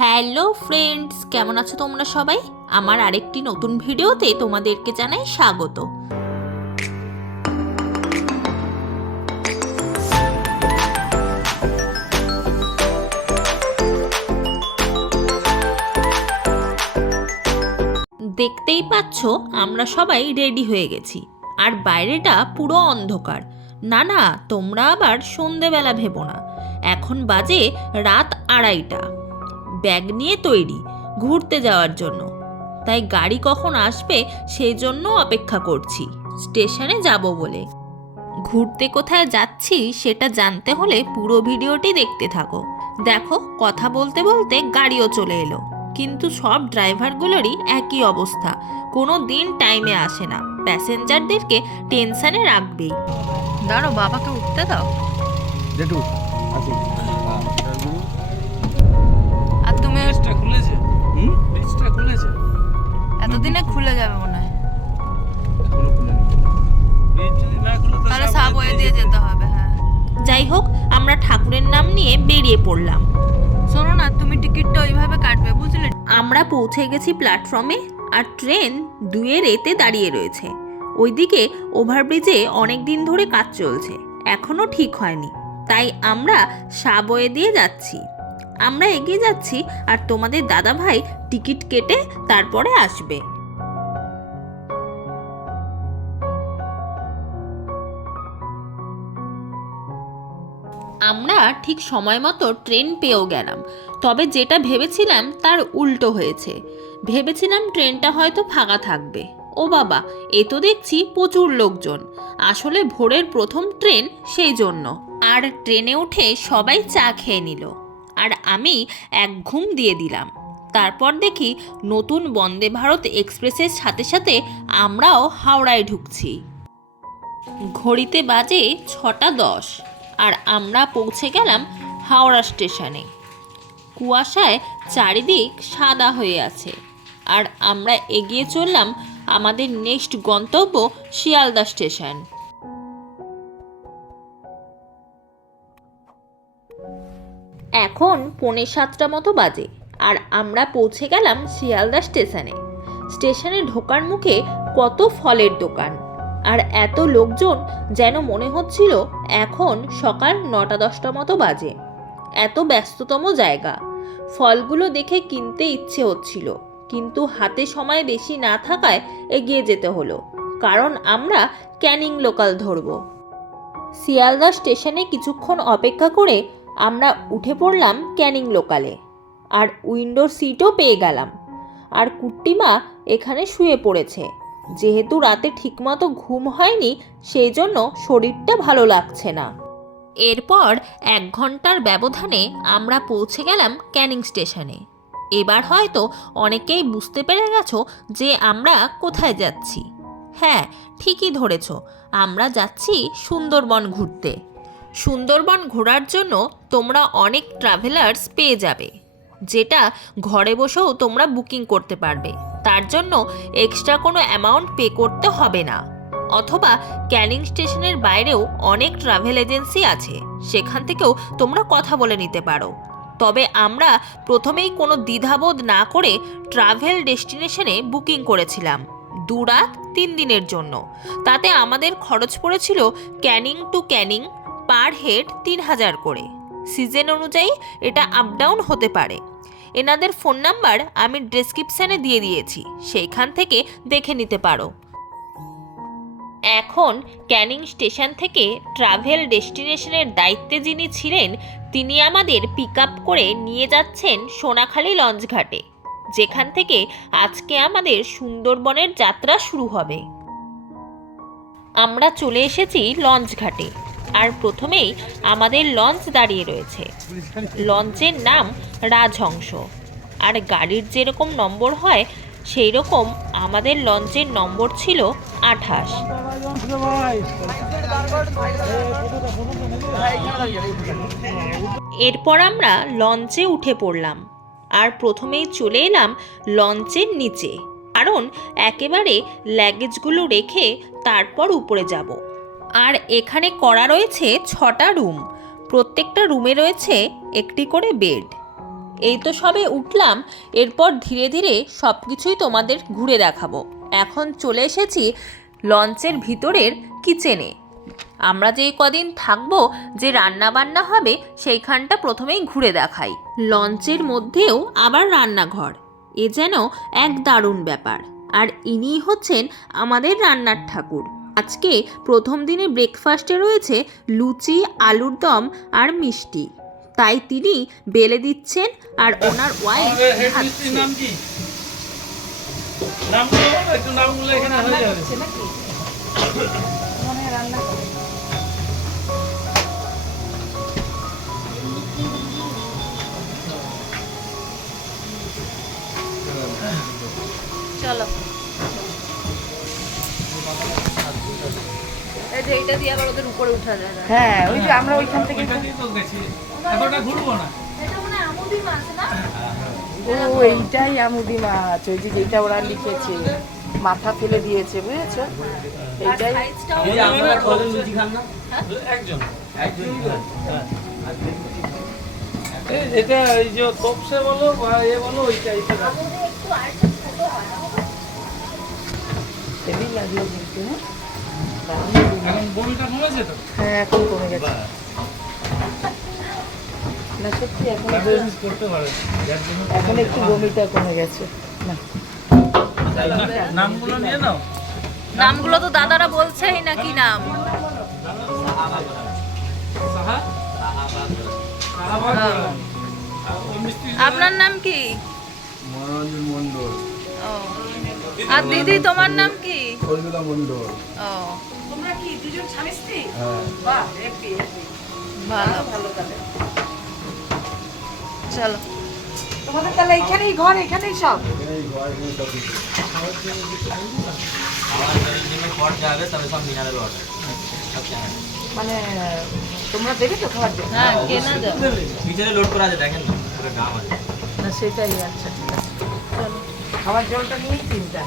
Hello friends, কেমন আছো তোমরা সবাই? আমার আরেকটি নতুন ভিডিওতে তোমাদেরকে জানাই স্বাগত। দেখতেই পাচ্ছ আমরা সবাই রেডি হয়ে গেছি, আর বাইরেটা পুরো অন্ধকার। না না, তোমরা আবার সন্ধেবেলা ভেবো না, এখন বাজে রাত 2:30। ব্যাগ নিয়ে তৈরি ঘুরতে যাওয়ার জন্য, তাই গাড়ি কখন আসবে সেই জন্য অপেক্ষা করছি স্টেশনে যাব বলে। ঘুরতে কোথায় যাচ্ছি সেটা জানতে হলে পুরো ভিডিওটি দেখতে থাকো। দেখো, কথা বলতে বলতে গাড়িও চলে এলো, কিন্তু সব ড্রাইভারগুলোরই একই অবস্থা, কোনো দিন টাইমে আসে না, প্যাসেঞ্জারদেরকে টেনশনে রাখবেই। দাঁড়ো, বাবাকে উঠতে দাও। আর তুমি এতদিনে খুলে যাবে মনে হয়, তাহলে সাবওয়ে দিয়ে যেতে হবে। হ্যাঁ, যাই হোক, আমরা ঠাকুরের নাম নিয়ে বেরিয়ে পড়লাম। শোনো না, তুমি টিকিটটা ওইভাবে কাটবে, বুঝলে? আমরা পৌঁছে গেছি প্ল্যাটফর্মে, আর ট্রেন 2 এতে দাঁড়িয়ে রয়েছে। ওইদিকে ওভারব্রিজে অনেক দিন ধরে কাজ চলছে, এখনো ঠিক হয়নি, তাই আমরা সাবওয়ে দিয়ে যাচ্ছি। আমরা এগিয়ে যাচ্ছি, আর তোমাদের দাদা ভাই টিকিট কেটে তারপরে আসবে। আমরা ঠিক সময় মতো ট্রেন পেয়েও গেলাম, তবে যেটা ভেবেছিলাম তার উল্টো হয়েছে। ভেবেছিলাম ট্রেনটা হয়তো ফাঁকা থাকবে, ও বাবা, এ তো দেখছি প্রচুর লোকজন। আসলে ভোরের প্রথম ট্রেন, সেই জন্য। আর ট্রেনে উঠে সবাই চা খেয়ে নিল, আর আমি এক ঘুম দিয়ে দিলাম। তারপর দেখি নতুন বন্দে ভারত এক্সপ্রেসের সাথে সাথে আমরাও হাওড়ায় ঢুকছি। ঘড়িতে বাজে 6:10, আর আমরা পৌঁছে গেলাম হাওড়া স্টেশনে। কুয়াশায় চারিদিক সাদা হয়ে আছে, আর আমরা এগিয়ে চললাম আমাদের নেক্সট গন্তব্য শিয়ালদা স্টেশন। এখন 6:45 মতো বাজে, আর আমরা পৌঁছে গেলাম শিয়ালদা স্টেশনে। স্টেশনে ঢোকার মুখে কত ফলের দোকান, আর এত লোকজন যেন মনে হচ্ছিল এখন সকাল 9-10 মতো বাজে। এত ব্যস্ততম জায়গা, ফলগুলো দেখে কিনতে ইচ্ছে হচ্ছিল, কিন্তু হাতে সময় বেশি না থাকায় এগিয়ে যেতে হলো, কারণ আমরা ক্যানিং লোকাল ধরব। শিয়ালদা স্টেশনে কিছুক্ষণ অপেক্ষা করে আমরা উঠে পড়লাম ক্যানিং লোকালে, আর উইন্ডোর সিটও পেয়ে গেলাম। আর কুট্টিমা এখানে শুয়ে পড়েছে, যেহেতু রাতে ঠিকমতো ঘুম হয়নি, সেই জন্য শরীরটা ভালো লাগছে না। এরপর 1 ঘন্টার ব্যবধানে আমরা পৌঁছে গেলাম ক্যানিং স্টেশনে। এবার হয়তো অনেকেই বুঝতে পেরে গেছো যে আমরা কোথায় যাচ্ছি। হ্যাঁ, ঠিকই ধরেছ, আমরা যাচ্ছি সুন্দরবন ঘুরতে। সুন্দরবন ঘোরার জন্য তোমরা অনেক ট্রাভেলার্স পেয়ে যাবে, যেটা ঘরে বসেও তোমরা বুকিং করতে পারবে। তার জন্য এক্সট্রা কোনো অ্যামাউন্ট পে করতে হবে না। অথবা ক্যানিং স্টেশনের বাইরেও অনেক ট্রাভেল এজেন্সি আছে, সেখান থেকেও তোমরা কথা বলে নিতে পারো। তবে আমরা প্রথমেই কোনো দ্বিধাবোধ না করে ট্রাভেল ডেস্টিনেশনে বুকিং করেছিলাম 2 রাত 3 দিনের জন্য। তাতে আমাদের খরচ পড়েছিল Canning to Canning per head 3000 করে। সিজন অনুযায়ী এটা আপ ডাউন হতে পারে। এনাদের ফোন নাম্বার আমি ডেসক্রিপশানে দিয়ে দিয়েছি, সেইখান থেকে দেখে নিতে পারো। এখন ক্যানিং স্টেশন থেকে ট্রাভেল ডেস্টিনেশনের দায়িত্বে যিনি ছিলেন, তিনি আমাদের পিক আপ করে নিয়ে যাচ্ছেন সোনাখালি লঞ্চ ঘাটে, যেখান থেকে আজকে আমাদের সুন্দরবনের যাত্রা শুরু হবে। আমরা চলে এসেছি লঞ্চ ঘাটে, আর প্রথমেই আমাদের লঞ্চ দাঁড়িয়ে রয়েছে। লঞ্চের নাম রাজহংস, আর গাড়ির যেরকম নম্বর হয় সেই রকম আমাদের লঞ্চের নম্বর ছিল 28। এরপর আমরা লঞ্চে উঠে পড়লাম, আর প্রথমেই চলে এলাম লঞ্চের নিচে, কারণ একেবারে লাগেজগুলো রেখে তারপর উপরে যাব। আর এখানে করা রয়েছে 6টা রুম, প্রত্যেকটা রুমে রয়েছে একটি করে বেড। এই তো সবে উঠলাম, এরপর ধীরে ধীরে সব কিছুই তোমাদের ঘুরে দেখাবো। এখন চলে এসেছি লঞ্চের ভিতরের কিচেনে। আমরা যে কদিন থাকবো, যে রান্না বান্না হবে সেইখানটা প্রথমেই ঘুরে দেখাই। লঞ্চের মধ্যেও আবার রান্নাঘর, এ যেন এক দারুণ ব্যাপার। আর ইনিই হচ্ছেন আমাদের রান্নার ঠাকুর। আজকে প্রথম দিনে ব্রেকফাস্টে রয়েছে লুচি, আলুর দম আর মিষ্টি, তাই তিনি বেলে দিচ্ছেন আর ওনার ওয়াইফ খাচ্ছে। চলো, এই যে এইটা দিয়ে আবার ওদের উপরে উঠা যায় না। হ্যাঁ, ওই যে আমরা ওইখান থেকে এতটা ঘুরবো না। এটা মানে আমুদি মাছ না? ও এইটাই আমুদি মাছ, ওই যে যেটা ওরা লিখেছে মাথা ফেলে দিয়েছে, বুঝেছো? এইটাই এই আমরা কজন লুচি খান না? একজন। এটা এই যে তপসে বলো বা বলো ওইটা আমুদি একটু আরেকটু ছোট হয় না? হেভি লাগলো কিন্তু। এখন বমিটা কমেছে তো? হ্যাঁ, এখন কমে গেছে। না সত্যি এখন করতে পারে। এখন একটু বমিটা কমে গেছে। না নামগুলো নিয়ে নাও। নামগুলো তো দাদারা বলছেই না, কি নাম? সাহা আপনার নাম কি? মনোরঞ্জন মন্ডল। ও, আর দিদি তোমার নাম কি? ফজলুল্লাহ মন্ডল। ও, তোমরা কি দুজন স্বামী স্ত্রী? হ্যাঁ। বাহ, হেভি হেভি। ভালো। ভালো তাহলে। চলো, তোমাদের তাহলে এখানেই ঘর, এখানেই সব? এই ঘর এখানে সব কিছু। আমার জন্য পর যাবে তবে সব মিনারেল ওয়াটার সব কেনা মানে তোমরা দেবে তো খাবার জন্য? হ্যাঁ কেনা যাবে। ভিতরে লোড করা আছে দেখেন না পুরো গাম আছে না সেটাই, আচ্ছা ঠিক আছে। চলো, খাবার জলটা নিয়েই চিন্তা।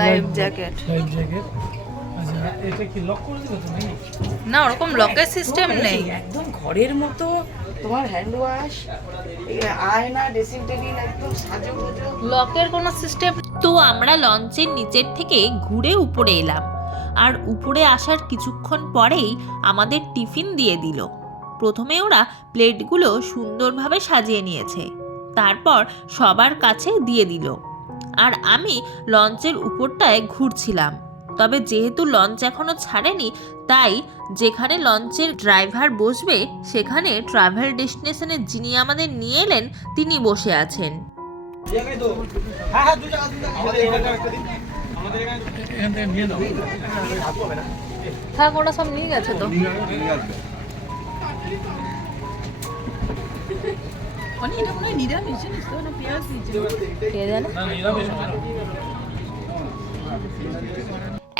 Life jacket life jacket. আচ্ছা এটা কি লক করে দিবে তো নাকি? না, ওরকম লকের সিস্টেম নেই। একদম ঘরের মতো তোমার হ্যান্ড ওয়াশ, আয়না, ড্রেসিং টেবিল, একদম সাজোগুজো। লকের কোনো সিস্টেম। তো আমরা লঞ্চের নিচের থেকে ঘুরে উপরে এলাম, আর উপরে আসার কিছুক্ষণ পরেই আমাদের টিফিন দিয়ে দিল। প্রথমে ওরা প্লেটগুলো সুন্দরভাবে সাজিয়ে নিয়েছে, তারপর সবার কাছে দিয়ে দিল। আর আমি লঞ্চের উপরটায় ঘুরছিলাম। তবে যেহেতু লঞ্চ এখনো ছাড়েনি, তাই যেখানে লঞ্চের ড্রাইভার বসবে সেখানে ট্রাভেল ডেস্টিনেশনে যিনি আমাদের নিয়ে এলেন তিনি বসে আছেন। এখান থেকে নিয়ে নাও। থাক, ওরা সব নিয়ে গেছে তো। কে জানে? না নিরামিষ হবে না।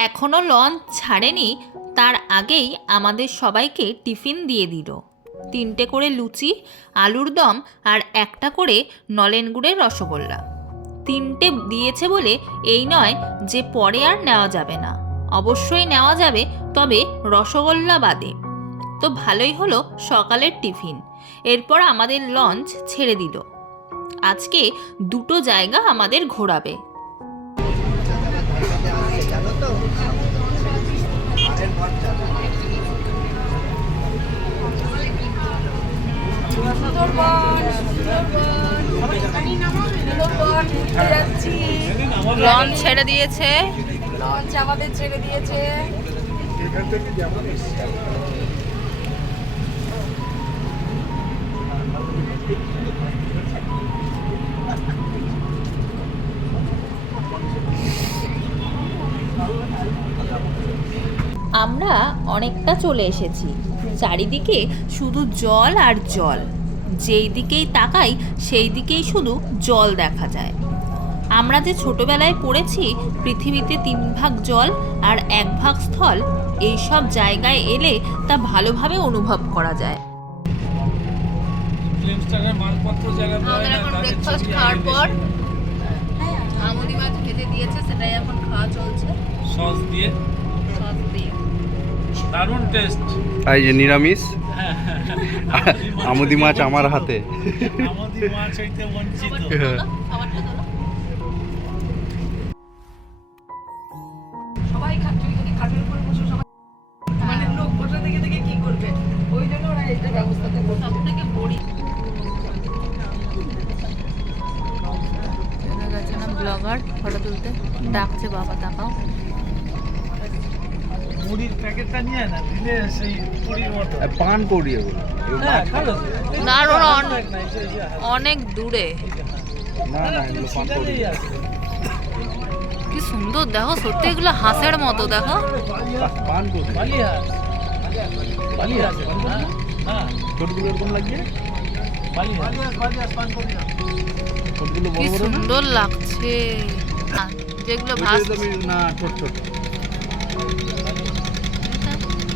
এখনো লঞ্চ ছাড়েনি, তার আগেই আমাদের সবাইকে টিফিন দিয়ে দিল। 3টে করে লুচি, আলুর দম আর 1টা করে নলেন গুড়ের রসগোল্লা। 3টে দিয়েছে বলে এই নয় যে পরে আর নেওয়া যাবে না, অবশ্যই নেওয়া যাবে, তবে রসগোল্লা বাদে। তো ভালোই হলো সকালের টিফিন। এরপর আমাদের লঞ্চ ছেড়ে দিল। আজকে 2টো জায়গা আমাদের ঘোরাবে। লঞ্চ ছেড়ে দিয়েছে। লঞ্চ আমাদের ছেড়ে দিয়েছে। আমরা অনেকটা চলে এসেছি। চারিদিকে শুধু জল আর জল, যেই দিকেই তাকাই সেই দিকেই শুধু জল দেখা যায়। আমরা যে ছোটবেলায় পড়েছি পৃথিবীতে 3 ভাগ জল আর 1 ভাগ স্থল, এই সব জায়গায় এলে তা ভালোভাবে অনুভব করা যায়। ফিল্মস্টারের মালপত্র জায়গা আমাদের এখন ব্রেকফাস্ট খাওয়ার পর আমুদি মাছ ভেজে দিয়েছে, সেটাই এখন খাওয়া চলছে সস দিয়ে। সস দিয়ে। দারুণ টেস্ট। এই যে নিরামিষ আমুদি মাছ আমার হাতে। আমাদের মাছ হইতে বঞ্চিত। সবাই খাচ্ছে ওইখানে খাটের উপরে বসে সবাই মানে লোক বসে দেখে দেখে কি করবে, ওই জন্য ওরা এইটা ব্যবস্থাটা করছে। সবথেকে বড়ি গেছে না ব্লগার ফটো তুলতে, ডাকছে বাবা, তাকাও। মুড়ির প্যাকেটটা নিয়ে না দিলে সেই পুরির মতো। পান করি এগুলো। হ্যাঁ, খাবে। দারুণ, অনেক না, এই যে অনেক দূরে। না না এগুলো পান করি। সিজারেই আছে। কি সুন্দর দেখো, সত্যি এগুলো হাঁসের মতো দেখো। পান করি। বালিহাঁস। বালিহাঁস, হ্যাঁ, হ্যাঁ, ছোটগুলো এরকম লাগছে, পান করি না। ছোটগুলো কি বড় বড় না? সুন্দর লাগছে। যেগুলো ভাস ওইগুলো তো আমি- না ছোট ছোট।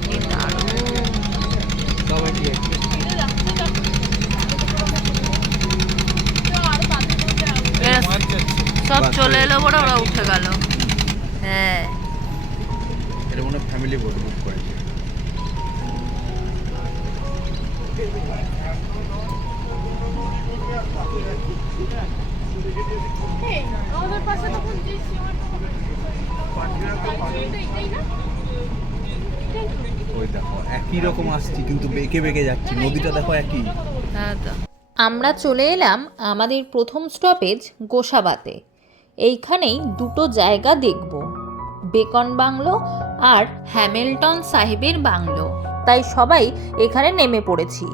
কি দারুণ। সবাই কি আছে? এরা মাছ যাচ্ছে। সব বাস চলে হয়ে এলো বড়, ওরা উঠে গেল। হ্যাঁ, এটা মনে ফ্যামিলি বোট বুক করেছে। ওই দেখো একই রকম আসছি কিন্তু বেঁকে বেঁকে যাচ্ছি, নদীটা দেখো একই। হ্যাঁ তো। আমরা চলে এলাম আমাদের প্রথম স্টপেজ গোসাবাতে। এইখানেই দুটো জায়গা দেখব, বেকন বাংলো আর হ্যামিল্টন সাহেবের বাংলো। তাই সবাই এখানে নেমে পড়েছি।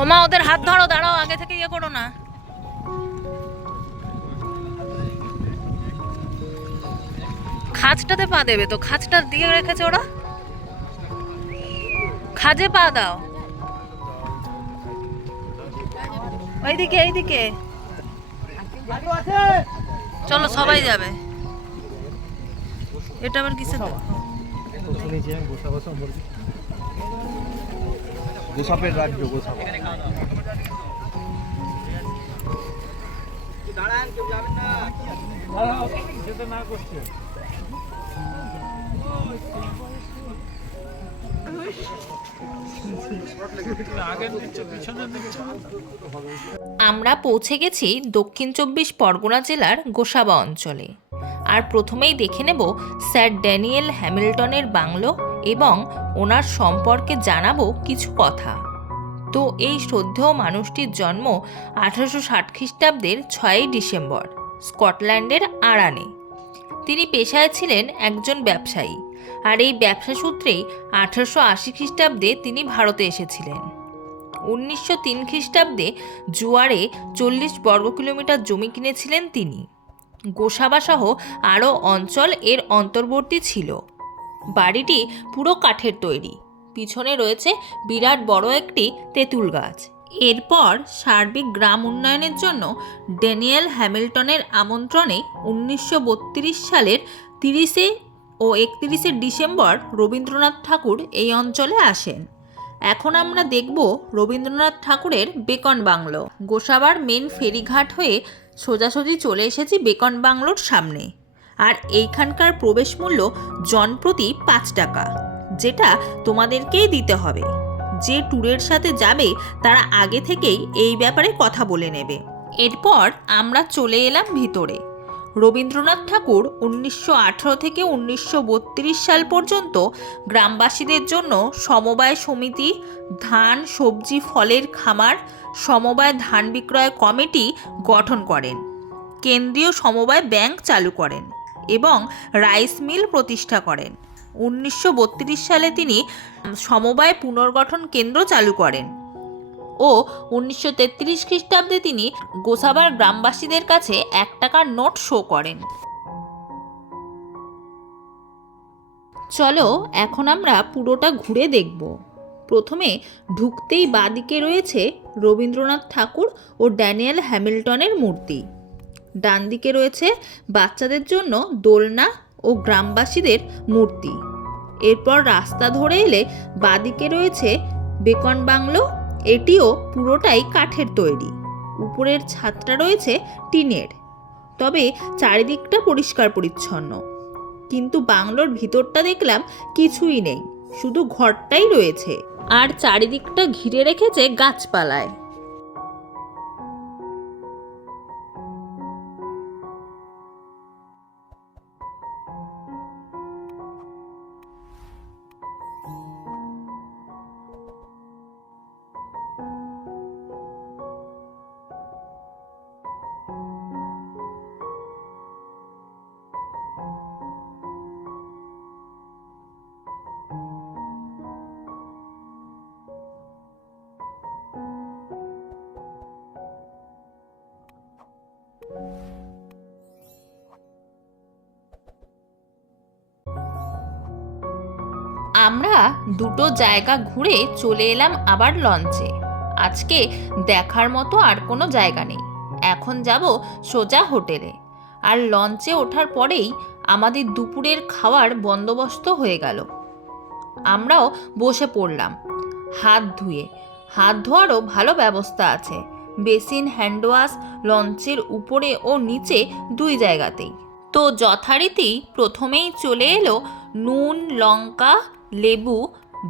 ওমা ওদের হাত ধরো, দাঁড়াও, আগে থেকে ইয়ে করো না। খাঁজটাতে পা দেবে তো, খাঁজটা দিয়ে রেখেছে ওরা, খাজে পা দাও। ওইদিকে এইদিকে চলো, সবাই যাবে। এটা আবার কিসের দোকান? গোসাপের রাজ্য, গোসাপ। দাঁড়াও, যেতে না করছে। আগের নিচ্ছে, পিছনে নিচ্ছে। আমরা পৌঁছে গেছি দক্ষিণ 24 পরগনা জেলার গোসাবা অঞ্চলে। আর প্রথমেই দেখে নেব স্যার ড্যানিয়েল হ্যামিল্টনের বাংলো এবং ওনার সম্পর্কে জানাবো কিছু কথা। তো এই শ্রদ্ধেয় মানুষটির জন্ম 1860 খ্রিস্টাব্দের 6ই ডিসেম্বর স্কটল্যান্ডের আরানে। তিনি পেশায় ছিলেন একজন ব্যবসায়ী, আর এই ব্যবসা সূত্রেই 1880 খ্রিস্টাব্দে তিনি ভারতে এসেছিলেন। 1903 খ্রিস্টাব্দে জুয়ারে 40 বর্গ কিলোমিটার জমি কিনেছিলেন তিনি। গোসাবাসহ আরও অঞ্চল এর অন্তর্বর্তী ছিল। বাড়িটি পুরো কাঠের তৈরি, পিছনে রয়েছে বিরাট বড় একটি তেঁতুল গাছ। এরপর সার্বিক গ্রাম উন্নয়নের জন্য ড্যানিয়েল হ্যামিল্টনের আমন্ত্রণে 1932 সালের 30 ও 31 ডিসেম্বর রবীন্দ্রনাথ ঠাকুর এই অঞ্চলে আসেন। এখন আমরা দেখব রবীন্দ্রনাথ ঠাকুরের বেকন বাংলো। গোসাবার মেন ফেরিঘাট হয়ে সোজাসুজি চলে এসেছি বেকন বাংলোর সামনে। আর এইখানকার প্রবেশ মূল্য জনপ্রতি 5 টাকা, যেটা তোমাদেরকেই দিতে হবে। যে ট্যুরের সাথে যাবে তারা আগে থেকেই এই ব্যাপারে কথা বলে নেবে। এরপর আমরা চলে এলাম ভিতরে। রবীন্দ্রনাথ ঠাকুর 1918 থেকে 1932 সাল পর্যন্ত গ্রামবাসীদের জন্য সমবায় সমিতি, ধান, সবজি, ফলের খামার, সমবায় ধান বিক্রয় কমিটি গঠন করেন, কেন্দ্রীয় সমবায় ব্যাংক চালু করেন এবং রাইস মিল প্রতিষ্ঠা করেন। 1932 সালে তিনি সমবায় পুনর্গঠন কেন্দ্র চালু করেন ও 1933 খ্রিস্টাব্দে তিনি গোসাবার গ্রামবাসীদের কাছে 1 টাকার নোট শো করেন। চলো এখন আমরা পুরোটা ঘুরে দেখব। প্রথমে ঢুকতেই বাঁদিকে রয়েছে রবীন্দ্রনাথ ঠাকুর ও ড্যানিয়েল হ্যামিল্টনের মূর্তি। ডান দিকে রয়েছে বাচ্চাদের জন্য দোলনা ও গ্রামবাসীদের মূর্তি। এরপর রাস্তা ধরে এলে বাঁদিকে রয়েছে বেকন বাংলো। এটিও পুরোটাই কাঠের তৈরি, উপরের ছাদটা রয়েছে টিনের, তবে চারিদিকটা পরিষ্কার পরিচ্ছন্ন। কিন্তু বাংলোর ভিতরটা দেখলাম কিছুই নেই, শুধু ঘরটাই রয়েছে আর চারিদিকটা ঘিরে রেখেছে গাছপালায়। আমরা দুটো জায়গা ঘুরে চলে এলাম আবার লঞ্চে। আজকে দেখার মতো আর কোনো জায়গা নেই, এখন যাব সোজা হোটেলে। আর লঞ্চে ওঠার পরেই আমাদের দুপুরের খাওয়ার বন্দোবস্ত হয়ে গেল। আমরাও বসে পড়লাম হাত ধুয়ে। হাত ধোয়ারও ভালো ব্যবস্থা আছে, বেসিন, হ্যান্ড ওয়াশ লঞ্চের উপরে ও নিচে দুই জায়গাতেই। তো যথারীতি প্রথমেই চলে এলো নুন, লঙ্কা, লেবু,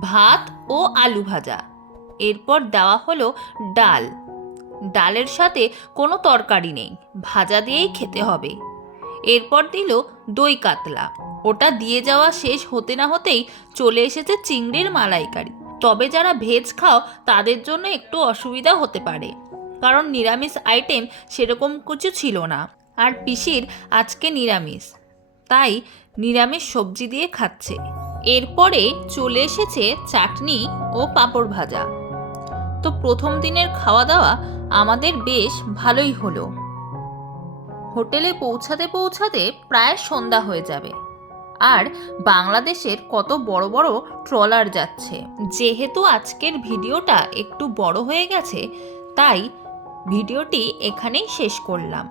ভাত ও আলু ভাজা। এরপর দেওয়া হলো ডাল। ডালের সাথে কোনো তরকারি নেই, ভাজা দিয়েই খেতে হবে। এরপর দিল দই কাতলা। ওটা দিয়ে যাওয়া শেষ হতে না হতেই চলে এসেছে চিংড়ির মালাইকারি। তবে যারা ভেজ খাও তাদের জন্য একটু অসুবিধা হতে পারে, কারণ নিরামিষ আইটেম সেরকম কিছু ছিল না। আর পিসির আজকে নিরামিষ, তাই নিরামিষ সবজি দিয়ে খাচ্ছে। এরপরে চলে এসেছে চাটনি ও পাঁপড় ভাজা। তো প্রথম দিনের খাওয়া দাওয়া আমাদের বেশ ভালোই হলো। হোটেলে পৌঁছাতে পৌঁছাতে প্রায় সন্ধ্যা হয়ে যাবে। আর বাংলাদেশের কত বড় বড় ট্রলার যাচ্ছে। যেহেতু আজকের ভিডিওটা একটু বড় হয়ে গেছে, তাই ভিডিওটি এখানেই শেষ করলাম।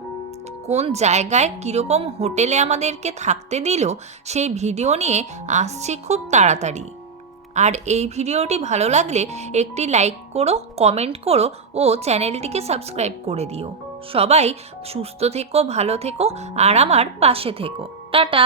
কোন জায়গায় কীরকম হোটেলে আমাদেরকে থাকতে দিল সেই ভিডিও নিয়ে আসছি খুব তাড়াতাড়ি। আর এই ভিডিওটি ভালো লাগলে একটি লাইক করো, কমেন্ট করো ও চ্যানেলটিকে সাবস্ক্রাইব করে দিও। সবাই সুস্থ থেকো, ভালো থেকো আর আমার পাশে থেকো। টাটা।